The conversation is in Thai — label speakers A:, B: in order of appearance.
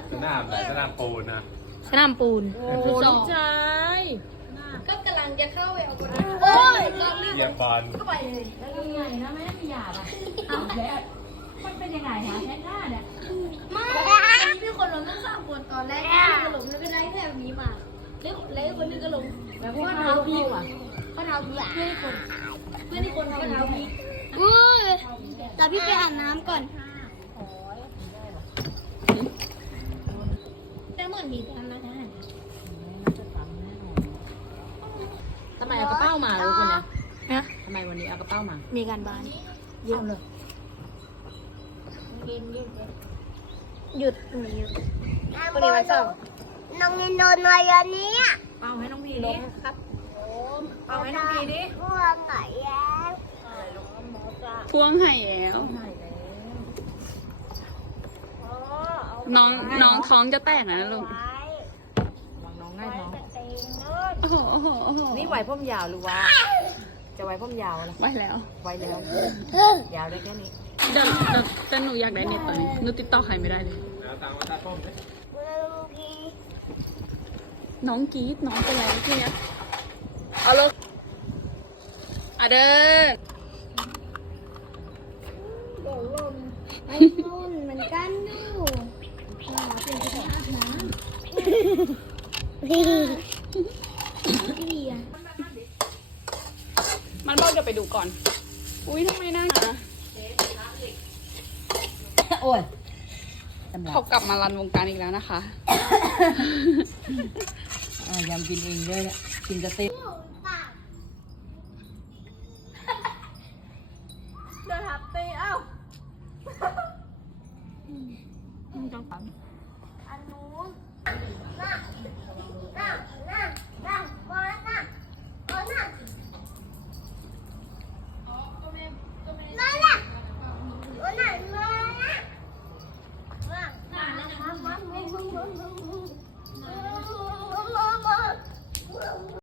A: สนามไหนสนามปูนนะ
B: สนามปูน
C: โอ้โหลูกชาย
D: ก็กำลังจะเข้าไปเอาตัวนี้โอ้ยตอนนี้
A: เหยียบบอล
D: เข้าไปเลย
C: แล้วยังไงนะแม่ไม่หยาบอ่ะเอาแล้วมันเป็นยังไงฮะแค่หน้าเนี่ย
D: ไม่มีคนล้มทั้ง3 คนตอนแรกก็ล้มแล้วเป็นไรแค่แบบนี้มาแล้วคนนึงก็ล้ม
C: แล้วพวกเท้าพี่ว่ะ
D: ข้อเท้าพีเพื่อนที่คนข้อเท้าพี
B: อุ้ยแต่พี่ไปอาบน้ำก่อน
D: แต่เหมือนมีการมาทหาร
C: ทำไมเอากระเป๋ามาลูกคนเนี้ย
B: นะ
C: ทำไมวันนี้เอากระเป๋ามา
B: มีการบ้าน
C: เยี่ยมเลย
D: เย็นเย็น
B: หยุดมีหยุด
D: วันนี้วันเสาร์
B: น้องนินโดนมาอย่างนี้
C: เป่าให้น้องพีดิครับเป่าให้น้องพีดิ
B: พวงไหนแล้ว
E: พวงไห่แล้ว น้องท้องจะแตกนะลูก
C: วางน้องง่ายท้อง
E: โอ้โหโอ้โหโอ้โห
C: นี่ไหวพ่มยาวหรือว่าจะไหวพ่มยาวอะไร
E: ไว้แล้ว
C: ไหวแล้วยาวได้แค่นี้
E: เดี๋ยวแต่หนูอยากได้เน็ตตอนนี้หนูติดต่อใครไม่ได้เลย
A: แล้วตังมาตาต้มไหม
E: น้องกรี๊ดน้องเป็นไรพี่เนี่ยเอาเลยอ่ะเด้อ
B: เดี๋ยวลมไอ้นุ่นเหมือนกันนู่เป็นที่อาบน้ำพี่อะ
E: มันบอกเดี๋ยวไปดูก่อน อุ้ยทำไมน่า
C: โอ้ย
E: เขากลับมารันวงการอีกแล้วนะคะ
C: ยำกินเองด้วยเนี่ยกินกระเซ็น
D: เดินทับตีเอ้า
B: อันนู้นน่ะน่ะน่ะน่ะมาน่ะมาน่ะมาน่ะมาน่ะมา